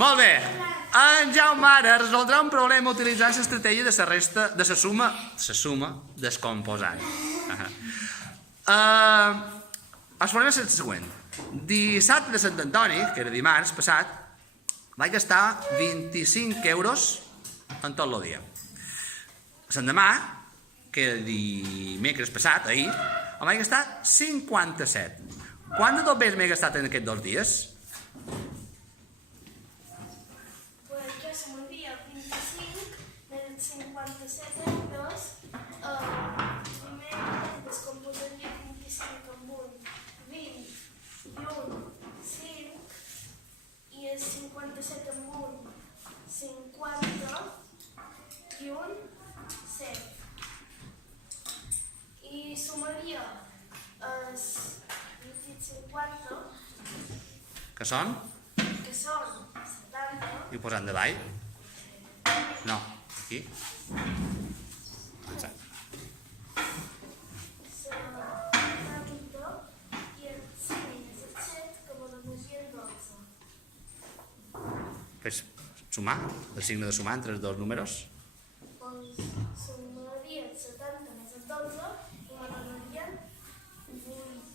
Molt bé. En Jaume ara resoldrà un problema utilitzant l'estratègia de la resta de la suma descomposant. El problema és el següent. Dissabte de Sant Antoni, que era dimarts passat, vaig gastar 25 euros en tot el dia. L'endemà, que era dimecres passat, ahir, em vaig gastar 57. Quant de tot més m'he gastat en aquests 2 dies? Pues jo se m'envia 25 més 57 euros. Primer descomposaria 25 amb un 20 i un 5 i el 57 amb un 50 i un 7. I sumaria els 50, Que són? que són 70, I ho posant davall? No, aquí. Exacte. 70 i el 5 més el 7 que me donaria el 12. Fes sumar, el signe de sumar entre els dos números. Pues sumaria el 70 més el 12 i me donarien 8.